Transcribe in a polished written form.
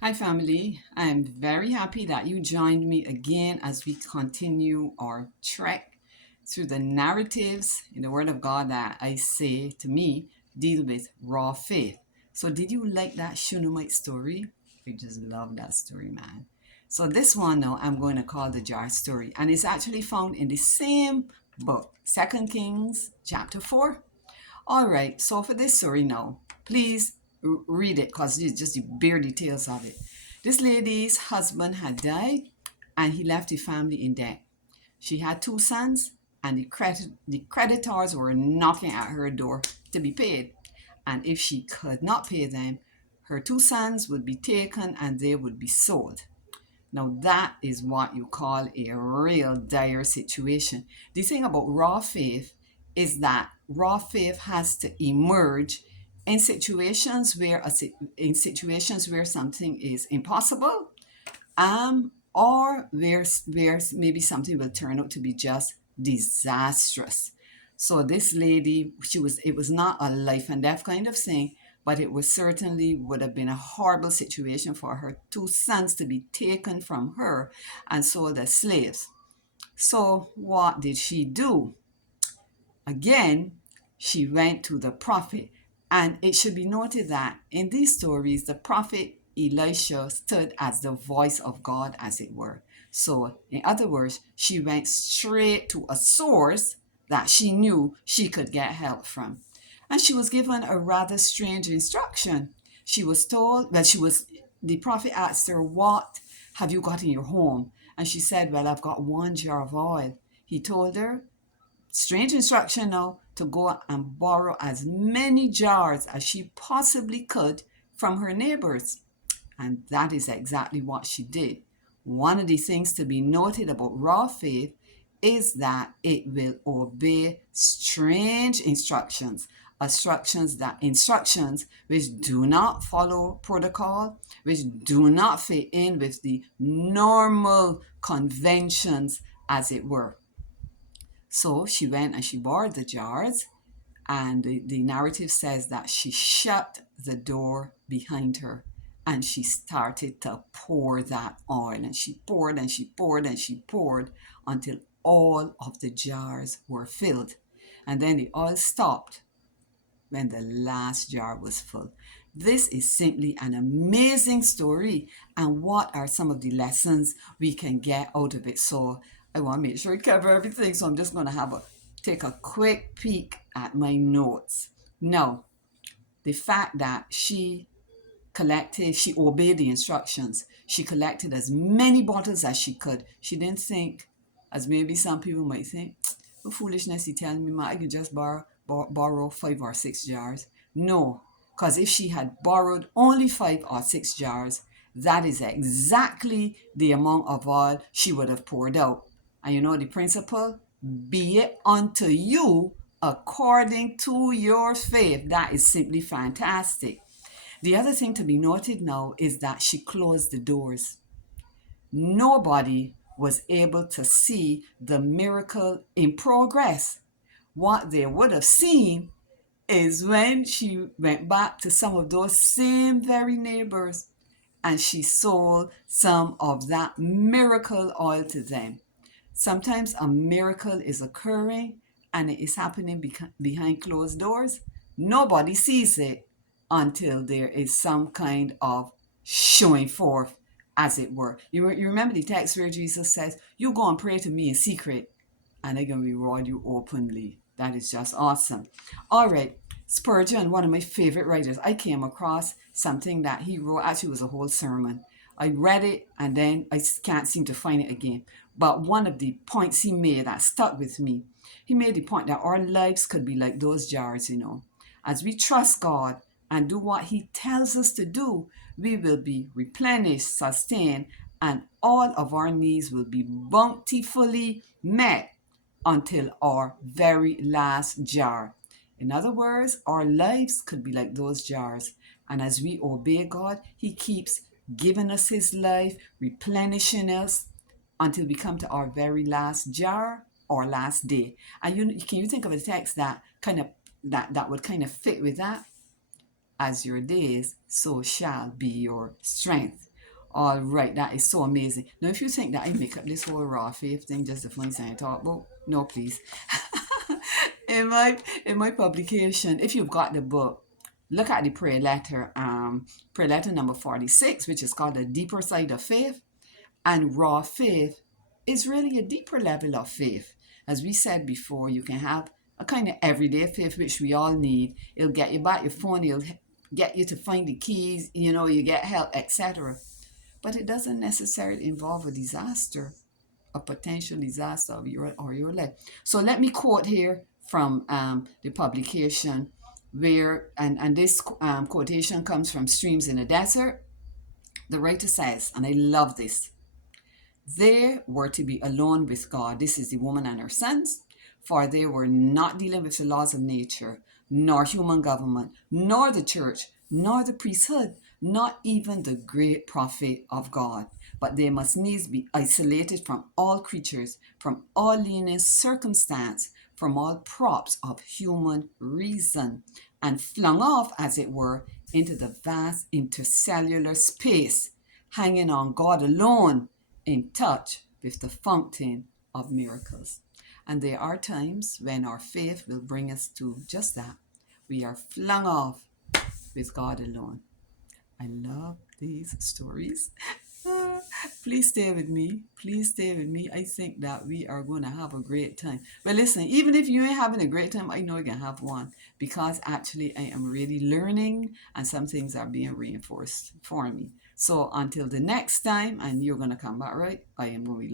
Hi, family. I'm very happy that you joined me again as we continue our trek through the narratives in the Word of God that I say to me deal with raw faith. So, did you like that Shunammite story? I just love that story, man. So, this one now I'm going to call the jar story, and it's actually found in the same book, Second Kings, chapter 4. All right, so for this story now, please read it because it's just the bare details of it. This lady's husband had died and he left the family in debt. She had two sons, and the creditors were knocking at her door to be paid. And if she could not pay them, her two sons would be taken and they would be sold. Now, that is what you call a real dire situation. The thing about raw faith is that raw faith has to emerge in situations where something is impossible, or where maybe something will turn out to be just disastrous. So this lady, it was not a life and death kind of thing, but it was certainly would have been a horrible situation for her two sons to be taken from her and sold as slaves. So what did she do? Again, she went to the prophet. And it should be noted that in these stories, the prophet Elisha stood as the voice of God, as it were. So, in other words, she went straight to a source that she knew she could get help from. And she was given a rather strange instruction. She was told that the prophet asked her, "What have you got in your home?" And she said, "Well, I've got one jar of oil." He told her, strange instruction now, to go and borrow as many jars as she possibly could from her neighbors. And that is exactly what she did. One of the things to be noted about raw faith is that it will obey strange instructions which do not follow protocol, which do not fit in with the normal conventions, as it were. So she went and she borrowed the jars, and the narrative says that she shut the door behind her and she started to pour that oil. And she poured and she poured and she poured until all of the jars were filled. And then the oil stopped when the last jar was full. This is simply an amazing story. And what are some of the lessons we can get out of it? So I want to make sure I cover everything. So I'm just going to take a quick peek at my notes. Now, the fact that she obeyed the instructions. She collected as many bottles as she could. She didn't think, as maybe some people might think, "What foolishness he telling me, ma, I could just borrow 5 or 6 jars." No, because if she had borrowed only 5 or 6 jars, that is exactly the amount of oil she would have poured out. And you know the principle? Be it unto you according to your faith. That is simply fantastic. The other thing to be noted now is that she closed the doors. Nobody was able to see the miracle in progress. What they would have seen is when she went back to some of those same very neighbors and she sold some of that miracle oil to them. Sometimes a miracle is occurring and it is happening behind closed doors. Nobody sees it until there is some kind of showing forth, as it were. You remember the text where Jesus says, "You go and pray to me in secret, and I'm going to reward you openly." That is just awesome. All right. Spurgeon, one of my favorite writers, I came across something that he wrote. Actually, it was a whole sermon. I read it and then I can't seem to find it again. But one of the points he made that stuck with me, he made the point that our lives could be like those jars. As we trust God and do what he tells us to do, we will be replenished, sustained, and all of our needs will be bountifully met until our very last jar. In other words, our lives could be like those jars. And as we obey God, he keeps giving us his life, replenishing us until we come to our very last jar or last day. And can you think of a text that would kind of fit with that? As your days, so shall be your strength. All right, that is so amazing. Now, if you think that I make up this whole raw faith thing just to find something to talk about, no, please. In my publication, if you've got the book, look at the prayer letter number 46, which is called The Deeper Side of Faith. And raw faith is really a deeper level of faith. As we said before, you can have a kind of everyday faith, which we all need. It'll get you back your phone, it'll get you to find the keys, you get help, etc. But it doesn't necessarily involve a disaster, a potential disaster of your life. So let me quote here from the publication and this quotation comes from Streams in the Desert. The writer says, and I love this, they were to be alone with God. This is the woman and her sons, for they were not dealing with the laws of nature, nor human government, nor the church, nor the priesthood, not even the great prophet of God. But they must needs be isolated from all creatures, from all linear circumstance, from all props of human reason, and flung off, as it were, into the vast intercellular space, hanging on God alone, in touch with the fountain of miracles. And there are times when our faith will bring us to just that. We are flung off with God alone. I love these stories. Please stay with me. Please stay with me. I think that we are going to have a great time. But listen, even if you ain't having a great time, I know you're going to have one, because actually I am really learning and some things are being reinforced for me. So until the next time, and you're going to come back, right? I am going to